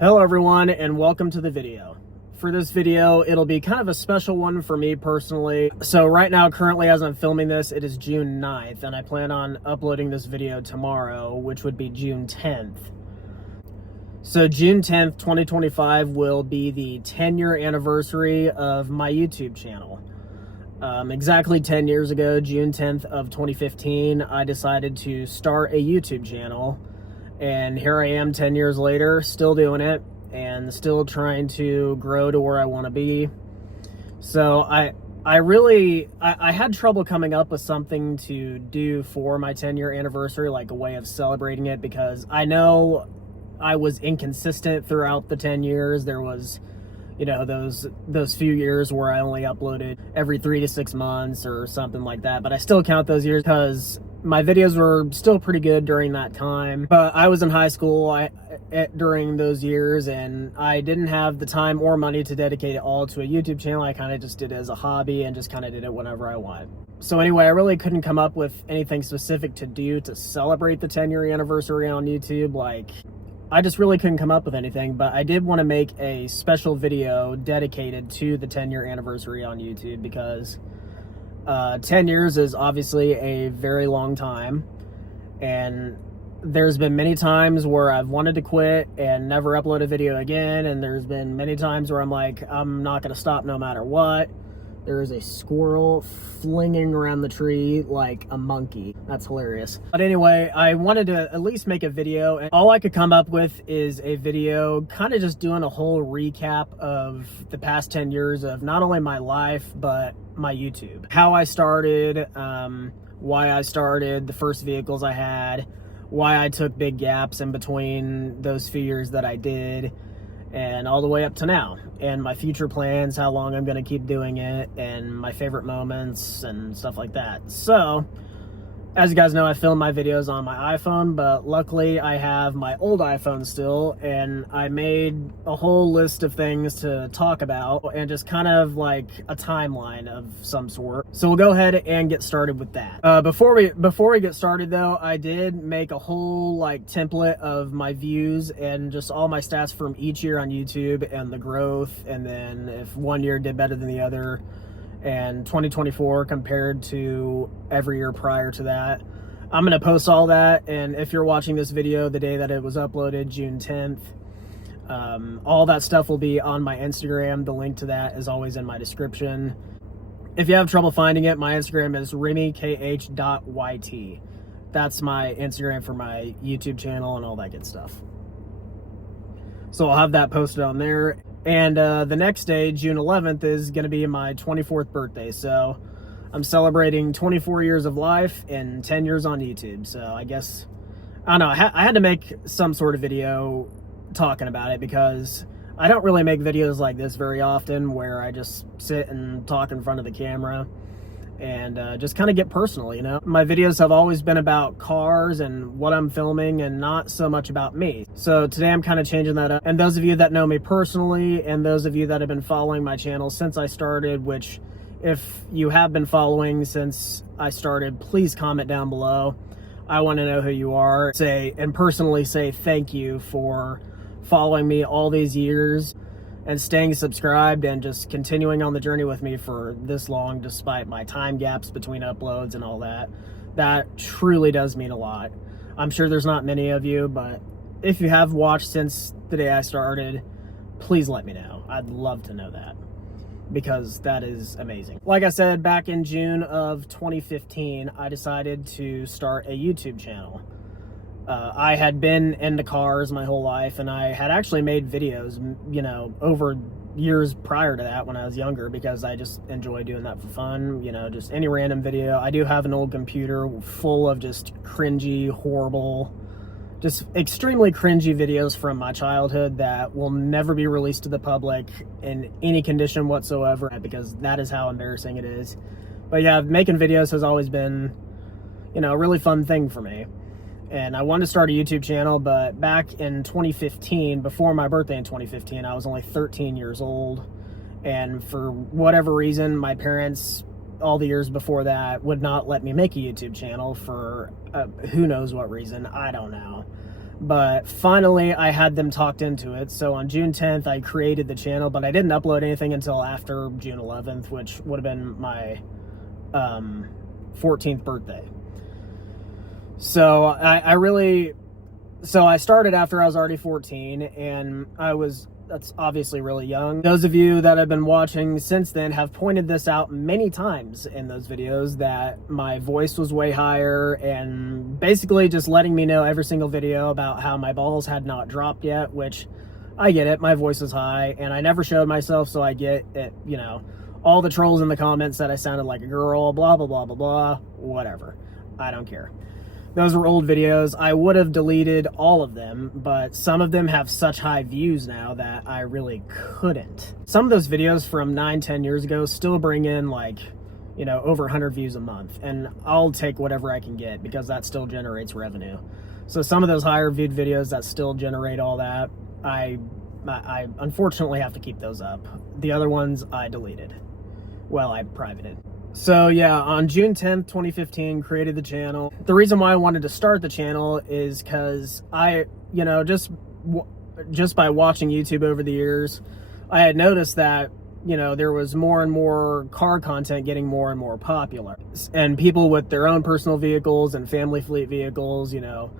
Hello everyone, and welcome to the video. For this video, it'll be kind of a special one for me personally. So right now, currently as I'm filming this, it is June 9th, and I plan on uploading this video tomorrow, which would be June 10th. So June 10th, 2025 will be the 10-year anniversary of my YouTube channel. Exactly 10 years ago, June 10th of 2015, I decided to start a YouTube channel. And here I am 10 years later, still doing it and still trying to grow to where I want to be. So I had trouble coming up with something to do for my 10-year anniversary, like a way of celebrating it, because I know I was inconsistent throughout the 10 years. There was, you know, those few years where I only uploaded every 3 to 6 months or something like that. But I still count those years because my videos were still pretty good during that time. But I was in high school during those years, and I didn't have the time or money to dedicate it all to a YouTube channel. I kind of just did it as a hobby and just kind of did it whenever I want. So anyway, I really couldn't come up with anything specific to do to celebrate the 10-year anniversary on YouTube. Like, I just really couldn't come up with anything, but I did want to make a special video dedicated to the 10-year anniversary on YouTube because 10 years is obviously a very long time, and there's been many times where I've wanted to quit and never upload a video again, and there's been many times where I'm like, I'm not going to stop no matter what. There is a squirrel flinging around the tree like a monkey. That's hilarious. But anyway, I wanted to at least make a video, and all I could come up with is a video kind of just doing a whole recap of the past 10 years of not only my life, but my YouTube. How I started, why I started, the first vehicles I had, why I took big gaps in between those few years that I did, and all the way up to now, and my future plans, how long I'm going to keep doing it, and my favorite moments and stuff like that. So as you guys know, I film my videos on my iPhone, but luckily I have my old iPhone still, and I made a whole list of things to talk about and just kind of like a timeline of some sort. So we'll go ahead and get started with that. Before we get started though, I did make a whole like template of my views and just all my stats from each year on YouTube and the growth, and then if one year did better than the other, and 2024 compared to every year prior to that. I'm going to post all that, and if you're watching this video the day that it was uploaded, June 10th, all that stuff will be on my Instagram. The link to that is always in my description. If you have trouble finding it, my Instagram is RemyKH.YT. That's my Instagram for my YouTube channel and all that good stuff. So I'll have that posted on there. And the next day, June 11th, is going to be my 24th birthday. So I'm celebrating 24 years of life and 10 years on YouTube. So I guess, I don't know, I had to make some sort of video talking about it because I don't really make videos like this very often where I just sit and talk in front of the camera and just kind of get personal, you know? My videos have always been about cars and what I'm filming and not so much about me. So today I'm kind of changing that up. And those of you that know me personally and those of you that have been following my channel since I started, which if you have been following since I started, please comment down below. I want to know who you are. And personally say thank you for following me all these years and staying subscribed and just continuing on the journey with me for this long, despite my time gaps between uploads and all that. That truly does mean a lot. I'm sure there's not many of you, but if you have watched since the day I started, please let me know. I'd love to know that because that is amazing. Like I said, back in June of 2015, I decided to start a YouTube channel. I had been into cars my whole life, and I had actually made videos, you know, over years prior to that when I was younger, because I just enjoy doing that for fun, you know, just any random video. I do have an old computer full of just cringy, horrible, just extremely cringy videos from my childhood that will never be released to the public in any condition whatsoever, because that is how embarrassing it is. But yeah, making videos has always been, you know, a really fun thing for me. And I wanted to start a YouTube channel, but back in 2015, before my birthday in 2015, I was only 13 years old. And for whatever reason, my parents, all the years before that, would not let me make a YouTube channel for who knows what reason. I don't know. But finally I had them talked into it. So on June 10th, I created the channel, but I didn't upload anything until after June 11th, which would have been my 14th birthday. So I started after I was already 14, and that's obviously really young. Those of you that have been watching since then have pointed this out many times in those videos, that my voice was way higher, and basically just letting me know every single video about how my balls had not dropped yet, which I get it. My voice is high, and I never showed myself, so I get it, you know. All the trolls in the comments said I sounded like a girl, blah, blah, blah, blah, blah, whatever. I don't care. Those were old videos. I would have deleted all of them, but some of them have such high views now that I really couldn't. Some of those videos from 9-10 years ago still bring in, like, you know, over 100 views a month, and I'll take whatever I can get because that still generates revenue. So some of those higher viewed videos that still generate all that, I unfortunately have to keep those up. The other ones I deleted. Well, I privated. So yeah, on June 10th, 2015, created the channel. The reason why I wanted to start the channel is because you know, just by watching YouTube over the years, I had noticed that, you know, there was more and more car content getting more and more popular. And people with their own personal vehicles and family fleet vehicles, you know.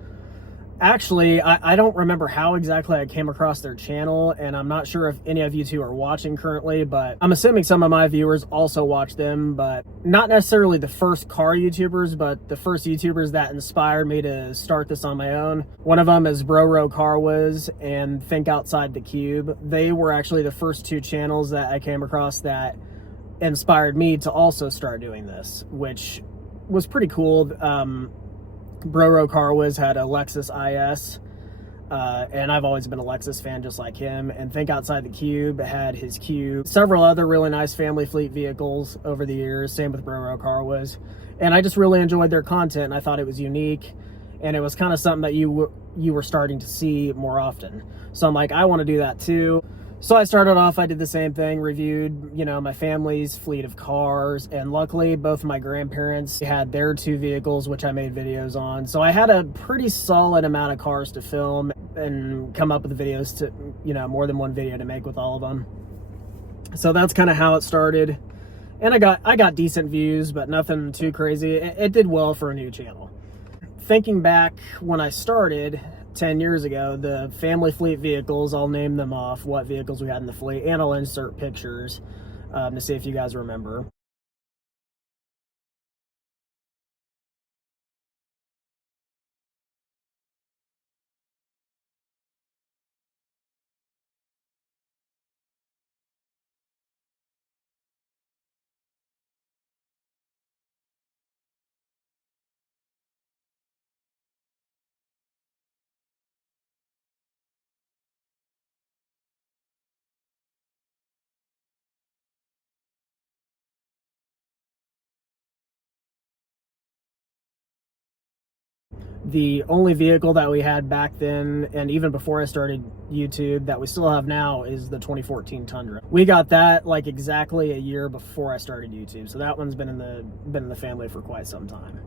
Actually, I don't remember how exactly I came across their channel, and I'm not sure if any of you two are watching currently, but I'm assuming some of my viewers also watch them, but not necessarily the first car YouTubers, but the first YouTubers that inspired me to start this on my own. One of them is TheRKHCollection and Think Outside the Cube. They were actually the first two channels that I came across that inspired me to also start doing this, which was pretty cool. TheRKHCollection had a Lexus IS, and I've always been a Lexus fan just like him. And Think Outside the Cube had his Cube. Several other really nice family fleet vehicles over the years, same with TheRKHCollection. And I just really enjoyed their content, and I thought it was unique, and it was kind of something that you were starting to see more often. So I'm like, I want to do that too. So I started off, I did the same thing, reviewed, you know, my family's fleet of cars, and luckily both of my grandparents had their two vehicles, which I made videos on. So I had a pretty solid amount of cars to film and come up with videos to, you know, more than one video to make with all of them. So that's kind of how it started. And I got decent views, but nothing too crazy. It did well for a new channel. Thinking back when I started 10 years ago, the family fleet vehicles, I'll name them off, what vehicles we had in the fleet, and I'll insert pictures to see if you guys remember. The only vehicle that we had back then, and even before I started YouTube, that we still have now is the 2014 Tundra. We got that like exactly a year before I started YouTube, so that one's been in the family for quite some time.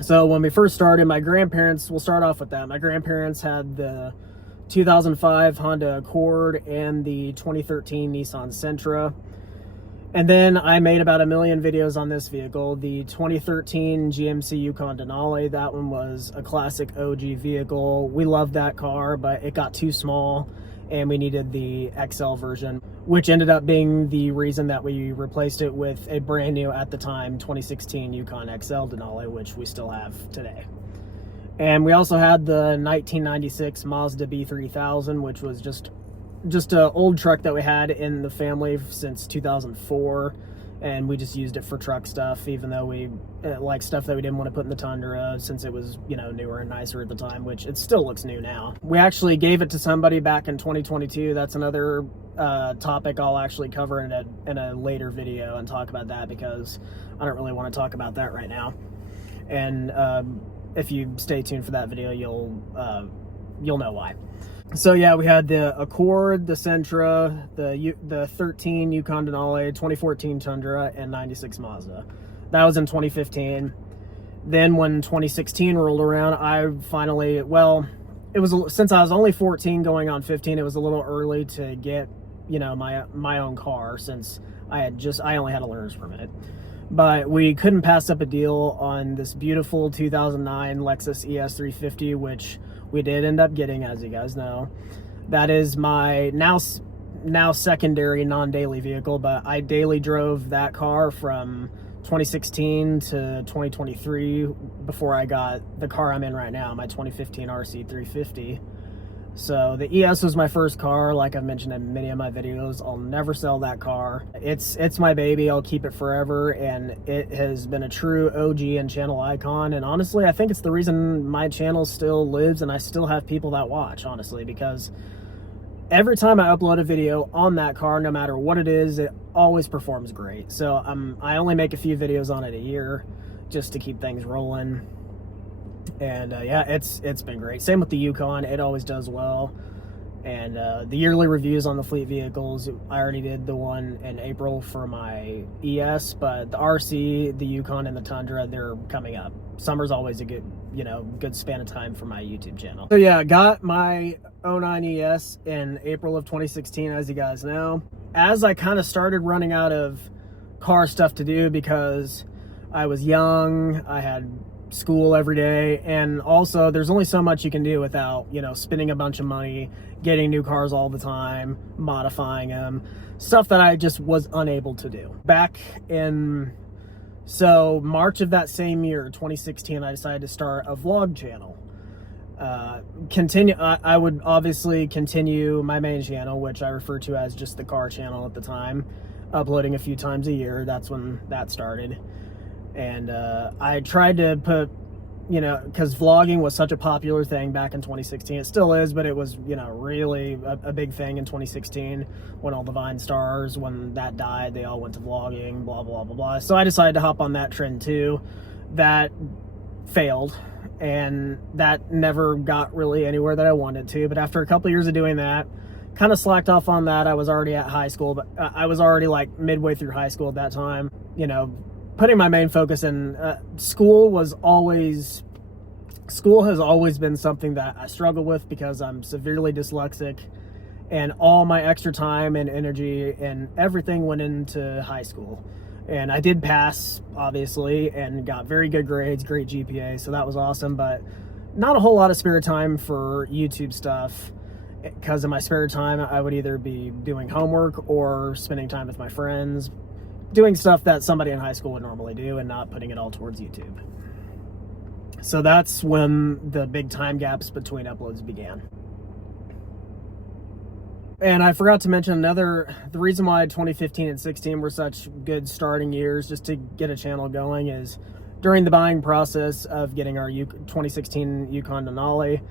So when we first started, my grandparents, we'll start off with that. My grandparents had the 2005 Honda Accord and the 2013 Nissan Sentra. And then I made about 1 million videos on this vehicle. The 2013 GMC Yukon Denali, that one was a classic OG vehicle. We loved that car, but it got too small and we needed the XL version, which ended up being the reason that we replaced it with a brand new, at the time, 2016 Yukon XL Denali, which we still have today. And we also had the 1996 Mazda B3000, which was just an old truck that we had in the family since 2004, and we just used it for truck stuff, even though we like stuff that we didn't want to put in the Tundra since it was, you know, newer and nicer at the time, which it still looks new now. We actually gave it to somebody back in 2022. That's another topic I'll actually cover in a later video and talk about that, because I don't really want to talk about that right now. And if you stay tuned for that video, you'll know why. So yeah, we had the Accord, the Sentra, the 13 Yukon Denali, 2014 Tundra, and 96 Mazda. That was in 2015. Then when 2016 rolled around, I finally, well, it was, since I was only 14 going on 15, it was a little early to get, you know, my own car, since I only had a learner's permit. But we couldn't pass up a deal on this beautiful 2009 Lexus ES350, which we did end up getting, as you guys know. That is my now secondary non-daily vehicle, but I daily drove that car from 2016 to 2023 before I got the car I'm in right now, my 2015 RC350. So the ES was my first car. Like I've mentioned in many of my videos, I'll never sell that car. It's my baby. I'll keep it forever, and it has been a true OG and channel icon. And honestly, I think it's the reason my channel still lives and I still have people that watch, honestly, because every time I upload a video on that car, no matter what it is, it always performs great. So I only make a few videos on it a year just to keep things rolling. And yeah, it's been great. Same with the Yukon, it always does well. And the yearly reviews on the fleet vehicles, I already did the one in April for my ES, but the RC, the Yukon, and the Tundra, they're coming up. Summer's always a good, you know, good span of time for my YouTube channel. So yeah, got my 09 ES in April of 2016, as you guys know. As I kind of started running out of car stuff to do because I was young, I had school every day, and also there's only so much you can do without, you know, spending a bunch of money, getting new cars all the time, modifying them, stuff that I just was unable to do. Back in, so March of that same year, 2016, I decided to start a vlog channel. I would obviously continue my main channel, which I refer to as just the car channel at the time, uploading a few times a year. That's when that started. And I tried to put, you know, because vlogging was such a popular thing back in 2016. It still is, but it was, you know, really a big thing in 2016 when all the Vine stars, when that died, they all went to vlogging, blah, blah, blah, blah. So I decided to hop on that trend too. That failed, and that never got really anywhere that I wanted to. But after a couple years of doing that, kind of slacked off on that. I was already at high school, but I was already like midway through high school at that time, you know, putting my main focus in school has always been something that I struggle with because I'm severely dyslexic, and all my extra time and energy and everything went into high school. And I did pass, obviously, and got very good grades, great GPA, so that was awesome, but not a whole lot of spare time for YouTube stuff, because in my spare time I would either be doing homework or spending time with my friends, doing stuff that somebody in high school would normally do, and not putting it all towards YouTube. So that's when the big time gaps between uploads began. And I forgot to mention the reason why 2015 and 16 were such good starting years just to get a channel going is during the buying process of getting our 2016 Yukon Denali,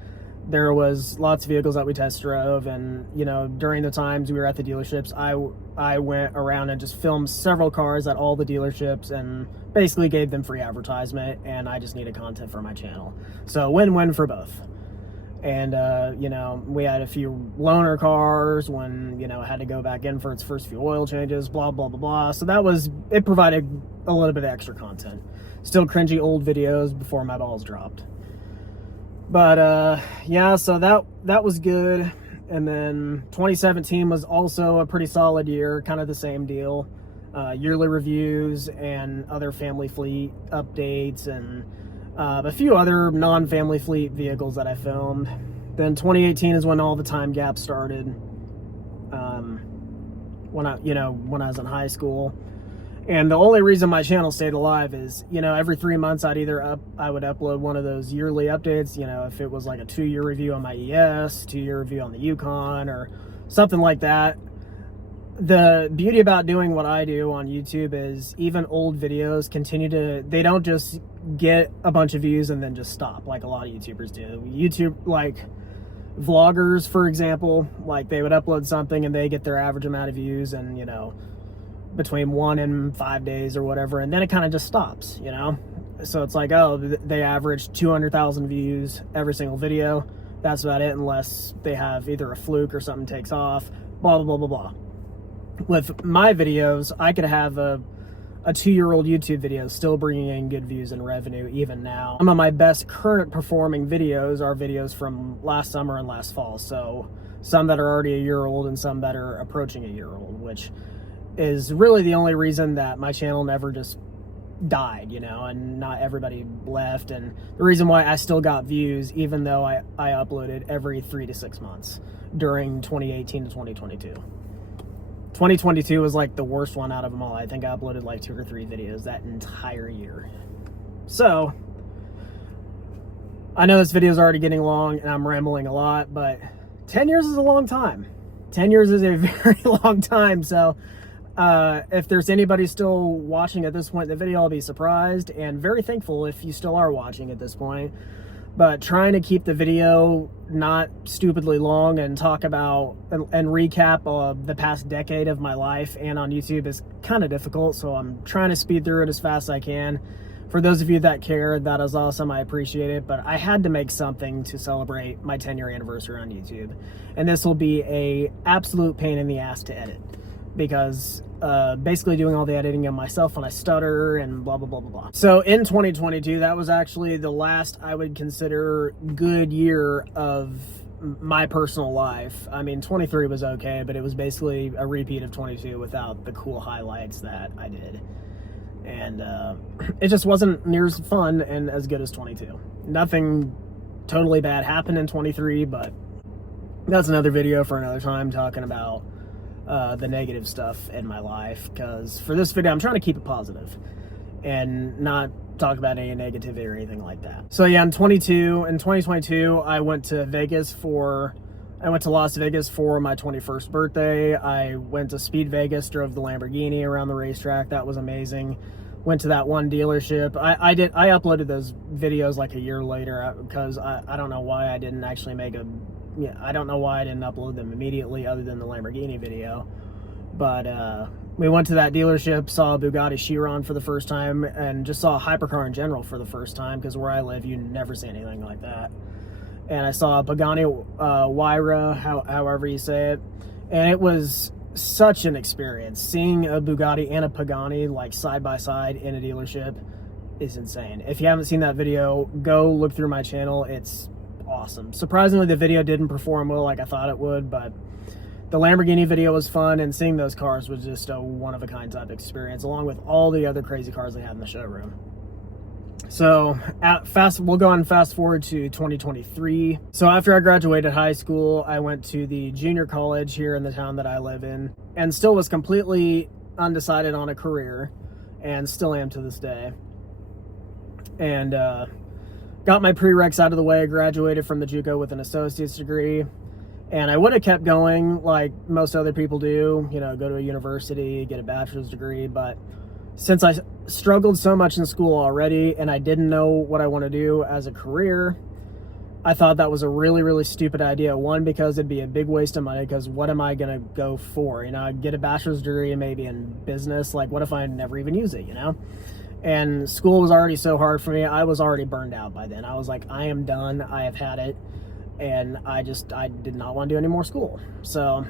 there was lots of vehicles that we test drove, and you know, during the times we were at the dealerships, I went around and just filmed several cars at all the dealerships and basically gave them free advertisement, and I just needed content for my channel. So win-win for both. And you know, we had a few loaner cars when, you know, it had to go back in for its first few oil changes, blah blah blah blah. So it provided a little bit of extra content. Still cringy old videos before my balls dropped. But yeah, so that was good. And then 2017 was also a pretty solid year, kind of the same deal. Yearly reviews and other family fleet updates, and a few other non-family fleet vehicles that I filmed. Then 2018 is when all the time gaps started. When I was in high school. And the only reason my channel stayed alive is, you know, every 3 months I would upload one of those yearly updates. You know, if it was like a 2-year review on my ES, 2-year review on the Yukon, or something like that. The beauty about doing what I do on YouTube is even old videos they don't just get a bunch of views and then just stop like a lot of YouTubers do. YouTube, like vloggers, for example, like they would upload something and they get their average amount of views, and you know, between 1 and 5 days or whatever, and then it kind of just stops, you know? So it's like, oh, they average 200,000 views every single video. That's about it, unless they have either a fluke or something takes off, blah, blah, blah, blah, blah. With my videos, I could have a a 2-year-old YouTube video still bringing in good views and revenue even now. Some of my best current performing videos are videos from last summer and last fall. So some that are already a year old and some that are approaching a year old, which is really the only reason that my channel never just died, you know, and not everybody left, and the reason why I still got views even though I uploaded every 3 to 6 months during 2018 to 2022. 2022 was like the worst one out of them all. I think I uploaded like 2 or 3 videos that entire year. So I know this video is already getting long and I'm rambling a lot, but 10 years is a long time. 10 years is a very long time. So if there's anybody still watching at this point in the video, I'll be surprised and very thankful if you still are watching at this point. But trying to keep the video not stupidly long and talk about and recap the past decade of my life and on YouTube is kind of difficult. So I'm trying to speed through it as fast as I can. For those of you that care, that is awesome. I appreciate it. But I had to make something to celebrate my 10-year anniversary on YouTube. And this will be a absolute pain in the ass to edit, because basically doing all the editing on myself when I stutter and blah, blah, blah, blah, blah. So in 2022, that was actually the last I would consider good year of my personal life. I mean, 23 was okay, but it was basically a repeat of 22 without the cool highlights that I did. And it just wasn't near as fun and as good as 22. Nothing totally bad happened in 23, but that's another video for another time, talking about the negative stuff in my life, because for this video I'm trying to keep it positive and not talk about any negativity or anything like that. So yeah, in 2022 I went to Las Vegas for my 21st birthday. I went to Speed Vegas, drove the Lamborghini around the racetrack. That was amazing. Went to that one dealership. I uploaded those videos like a year later, because I don't know why I didn't actually I don't know why I didn't upload them immediately other than the Lamborghini video. But we went to that dealership, saw a Bugatti Chiron for the first time, and just saw a hypercar in general for the first time, because where I live, you never see anything like that. And I saw a Pagani Huayra, however you say it, and it was such an experience. Seeing a Bugatti and a Pagani like side by side in a dealership is insane. If you haven't seen that video, go look through my channel. It's awesome. Surprisingly, the video didn't perform well like I thought it would, but the Lamborghini video was fun, and seeing those cars was just a one-of-a-kind type experience, along with all the other crazy cars they had in the showroom. So we'll go on fast forward to 2023. So after I graduated high school, I went to the junior college here in the town that I live in, and still was completely undecided on a career, and still am to this day. And got my prereqs out of the way, graduated from the JUCO with an associate's degree, and I would have kept going like most other people do, you know, go to a university, get a bachelor's degree. But since I struggled so much in school already and I didn't know what I want to do as a career, I thought that was a really, really stupid idea. One, because it'd be a big waste of money, because what am I going to go for? You know, I'd get a bachelor's degree maybe in business. Like, what if I never even use it, you know? And school was already so hard for me. I was already burned out by then. I was like, I am done. I have had it. And I did not want to do any more school. So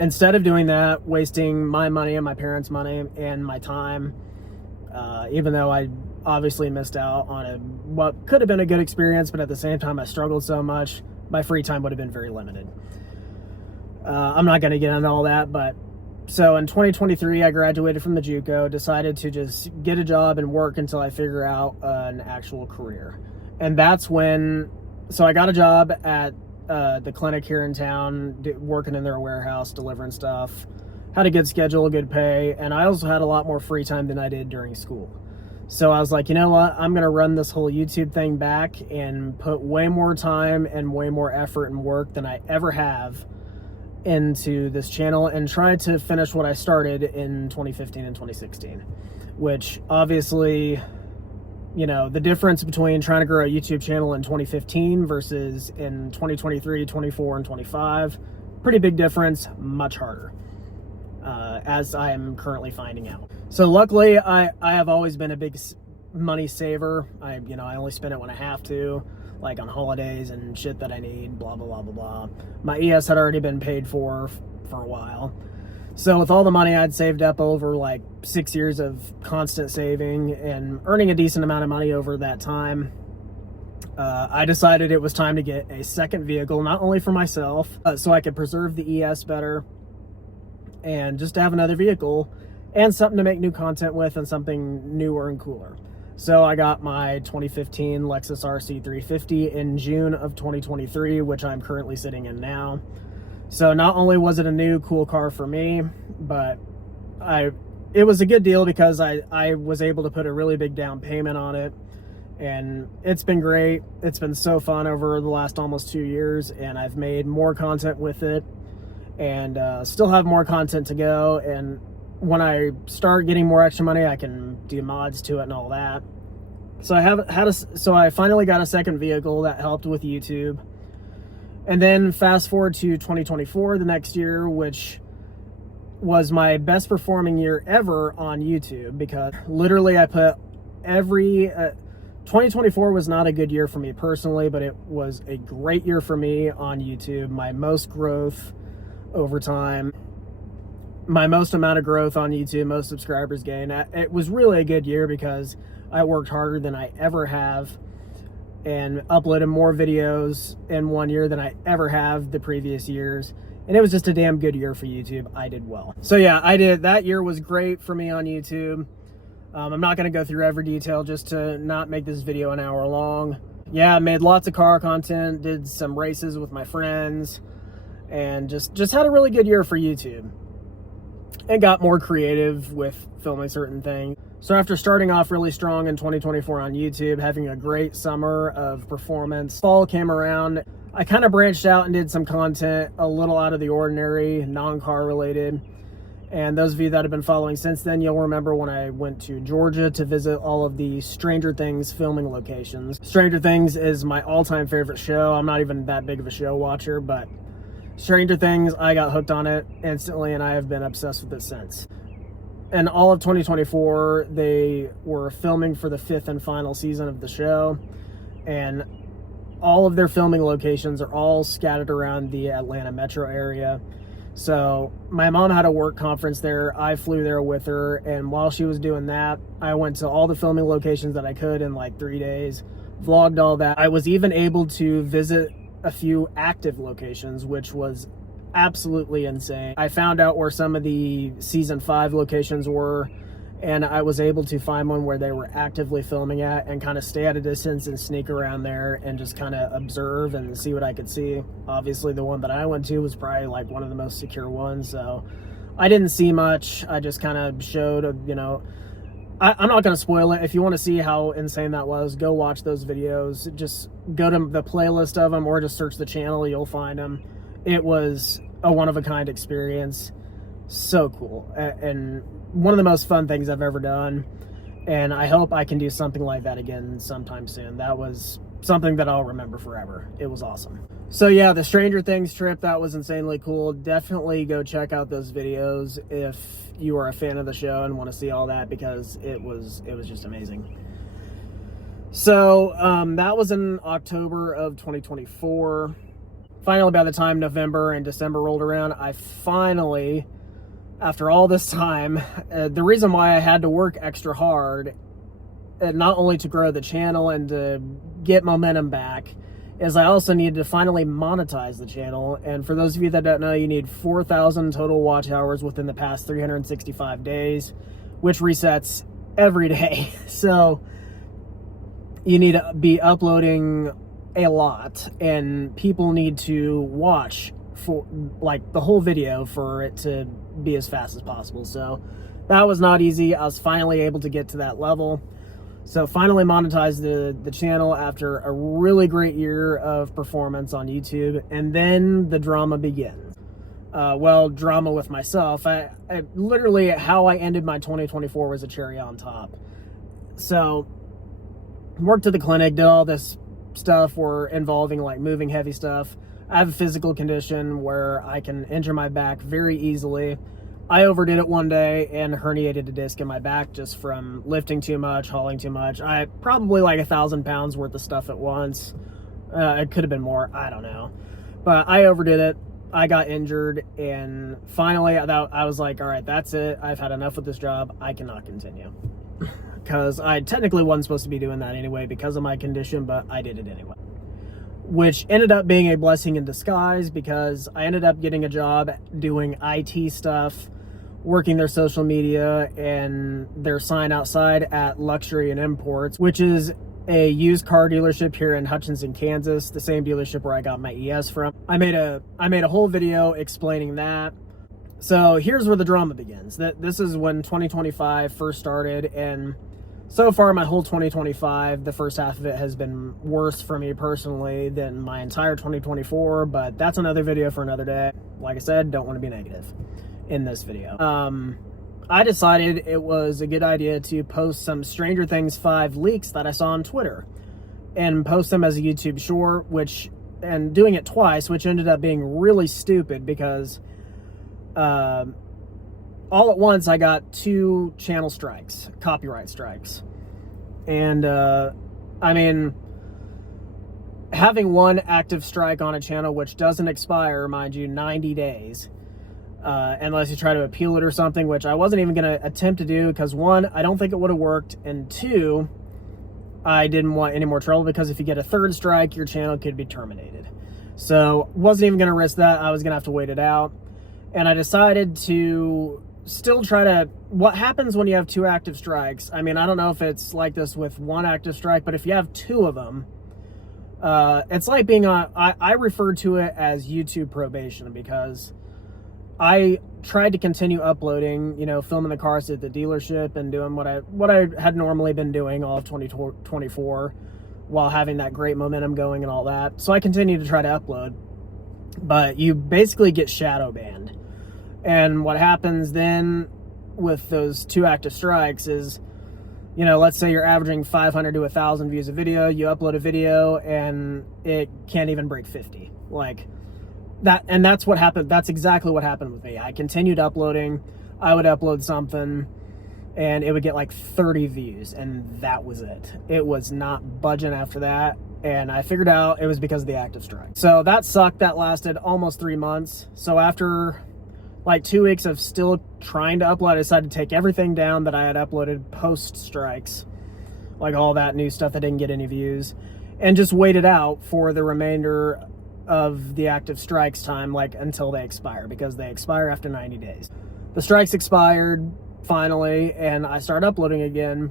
instead of doing that, wasting my money and my parents' money and my time, even though I obviously missed out on what could have been a good experience, but at the same time I struggled so much, my free time would have been very limited. I'm not going to get into all that, but so in 2023, I graduated from the JUCO, decided to just get a job and work until I figure out an actual career. And that's when, so I got a job at the clinic here in town, working in their warehouse, delivering stuff. Had a good schedule, good pay, and I also had a lot more free time than I did during school. So I was like, you know what, I'm going to run this whole YouTube thing back and put way more time and way more effort and work than I ever have into this channel, and try to finish what I started in 2015 and 2016, which obviously, you know, the difference between trying to grow a YouTube channel in 2015 versus in 2023, 24, and 25, pretty big difference, much harder, as I am currently finding out. So luckily, I have always been a big money saver. I only spend it when I have to, like on holidays and shit that I need, blah, blah, blah, blah, blah. My ES had already been paid for a while. So with all the money I'd saved up over like 6 years of constant saving and earning a decent amount of money over that time, I decided it was time to get a second vehicle, not only for myself, so I could preserve the ES better, and just to have another vehicle and something to make new content with and something newer and cooler. So I got my 2015 Lexus RC 350 in June of 2023, which I'm currently sitting in now. So not only was it a new cool car for me, but it was a good deal because I was able to put a really big down payment on it, and it's been great. It's been so fun over the last almost 2 years, and I've made more content with it, and still have more content to go. And when I start getting more extra money, I can do mods to it and all that. So I finally got a second vehicle that helped with YouTube. And then fast forward to 2024, the next year, which was my best performing year ever on YouTube, because literally I put 2024 was not a good year for me personally, but it was a great year for me on YouTube. My most growth over time, my most amount of growth on YouTube, most subscribers gained. It was really a good year because I worked harder than I ever have and uploaded more videos in 1 year than I ever have the previous years. And it was just a damn good year for YouTube. I did well. So yeah, that year was great for me on YouTube. I'm not gonna go through every detail just to not make this video an hour long. Yeah, I made lots of car content, did some races with my friends, and just had a really good year for YouTube. And got more creative with filming certain things. So after starting off really strong in 2024 on YouTube, having a great summer of performance, fall came around, I kind of branched out and did some content a little out of the ordinary, non-car related. And those of you that have been following since then, you'll remember when I went to Georgia to visit all of the Stranger Things filming locations. Stranger Things is my all-time favorite show. I'm not even that big of a show watcher, but Stranger Things, I got hooked on it instantly, and I have been obsessed with it since. And all of 2024, they were filming for the 5th and final season of the show, and all of their filming locations are all scattered around the Atlanta metro area. So my mom had a work conference there. I flew there with her, and while she was doing that, I went to all the filming locations that I could in like 3 days, vlogged all that. I was even able to visit a few active locations, which was absolutely insane. I found out where some of the season 5 locations were, and I was able to find one where they were actively filming at and kind of stay at a distance and sneak around there and just kind of observe and see what I could see. Obviously the one that I went to was probably like one of the most secure ones, so I didn't see much. I just kind of showed, I'm not going to spoil it. If you want to see how insane that was, go watch those videos. Just go to the playlist of them or just search the channel. You'll find them. It was a one-of-a-kind experience. So cool. And one of the most fun things I've ever done. And I hope I can do something like that again sometime soon. That was something that I'll remember forever. It was awesome. So yeah, the Stranger Things trip, that was insanely cool. Definitely go check out those videos if you are a fan of the show and want to see all that, because it was just amazing. So that was in October of 2024. Finally, by the time November and December rolled around, I finally, after all this time, the reason why I had to work extra hard, not only to grow the channel and to get momentum back, is I also needed to finally monetize the channel. And for those of you that don't know, you need 4,000 total watch hours within the past 365 days, which resets every day. So you need to be uploading a lot, and people need to watch for like the whole video for it to be as fast as possible. So that was not easy. I was finally able to get to that level. So finally monetized the channel after a really great year of performance on YouTube. And then the drama begins. Well, drama with myself. I literally, how I ended my 2024 was a cherry on top. So worked at the clinic, did all this stuff involving like moving heavy stuff. I have a physical condition where I can injure my back very easily. I overdid it one day and herniated a disc in my back just from lifting too much, hauling too much. I probably like 1,000 pounds worth of stuff at once. It could have been more, I don't know. But I overdid it. I got injured, and finally I was like, all right, that's it. I've had enough with this job. I cannot continue. Because I technically wasn't supposed to be doing that anyway because of my condition, but I did it anyway. Which ended up being a blessing in disguise, because I ended up getting a job doing IT stuff, working their social media and their sign outside at Luxury and Imports, which is a used car dealership here in Hutchinson, Kansas, the same dealership where I got my ES from. I made a whole video explaining that. So here's where the drama begins. This is when 2025 first started, and so far my whole 2025, the first half of it has been worse for me personally than my entire 2024, but that's another video for another day. Like I said, don't want to be negative in this video. I decided it was a good idea to post some Stranger Things 5 leaks that I saw on Twitter and post them as a YouTube short, and doing it twice, which ended up being really stupid because all at once I got 2 channel strikes, copyright strikes. And I mean, having one active strike on a channel, which doesn't expire, mind you, 90 days, unless you try to appeal it or something, which I wasn't even going to attempt to do because, 1, I don't think it would have worked, and 2, I didn't want any more trouble because if you get a 3rd strike, your channel could be terminated. So wasn't even going to risk that. I was going to have to wait it out. And I decided to still try to... What happens when you have 2 active strikes? I mean, I don't know if it's like this with 1 active strike, but if you have 2 of them, it's like being on... I refer to it as YouTube probation, because I tried to continue uploading, filming the cars at the dealership and doing what I had normally been doing all of 2024 while having that great momentum going and all that. So I continued to try to upload, but you basically get shadow banned. And what happens then with those 2 active strikes is, let's say you're averaging 500 to 1,000 views a video, you upload a video and it can't even break 50. Like, that, and that's what happened. That's exactly what happened with me. I continued uploading. I would upload something and it would get like 30 views, and that was it. It was not budging after that, and I figured out it was because of the active strike. So that sucked. That lasted almost 3 months. So after like 2 weeks of still trying to upload, I decided to take everything down that I had uploaded post strikes, like all that new stuff that didn't get any views, and just wait it out for the remainder of the active strikes time, like until they expire, because they expire after 90 days. The strikes expired finally, and I started uploading again.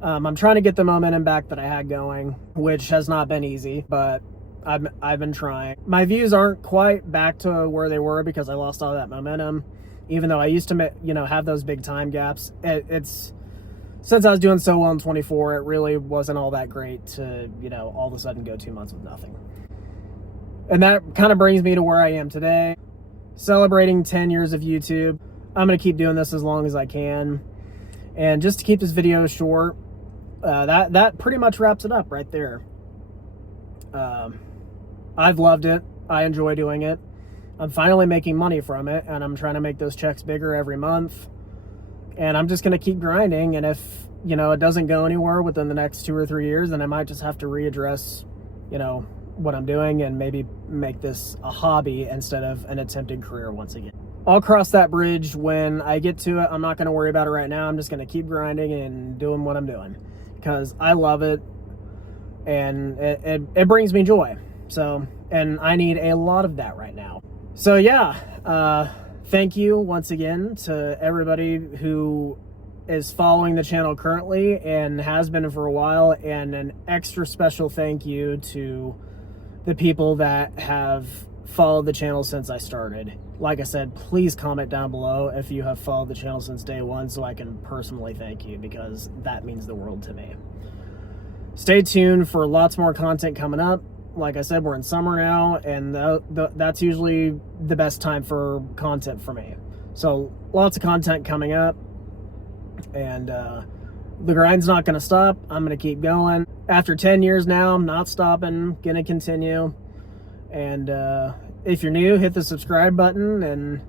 I'm trying to get the momentum back that I had going, which has not been easy, but I've been trying. My views aren't quite back to where they were because I lost all that momentum, even though I used to have those big time gaps. It's since I was doing so well in 24, it really wasn't all that great to all of a sudden go 2 months with nothing. And that kind of brings me to where I am today, celebrating 10 years of YouTube. I'm going to keep doing this as long as I can. And just to keep this video short, that pretty much wraps it up right there. I've loved it. I enjoy doing it. I'm finally making money from it, and I'm trying to make those checks bigger every month. And I'm just going to keep grinding. And if, it doesn't go anywhere within the next 2 or 3 years, then I might just have to readdress, what I'm doing and maybe make this a hobby instead of an attempted career once again. I'll cross that bridge when I get to it. I'm not going to worry about it right now. I'm just going to keep grinding and doing what I'm doing because I love it, and it brings me joy. So, and I need a lot of that right now. So yeah, thank you once again to everybody who is following the channel currently and has been for a while, and an extra special thank you to the people that have followed the channel since I started. Like I said, please comment down below if you have followed the channel since day 1 so I can personally thank you, because that means the world to me. Stay tuned for lots more content coming up. Like I said, we're in summer now, and that's usually the best time for content for me. So lots of content coming up, and the grind's not going to stop. I'm going to keep going. After 10 years now, I'm not stopping, going to continue. And if you're new, hit the subscribe button and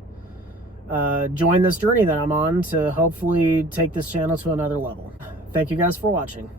join this journey that I'm on to hopefully take this channel to another level. Thank you guys for watching.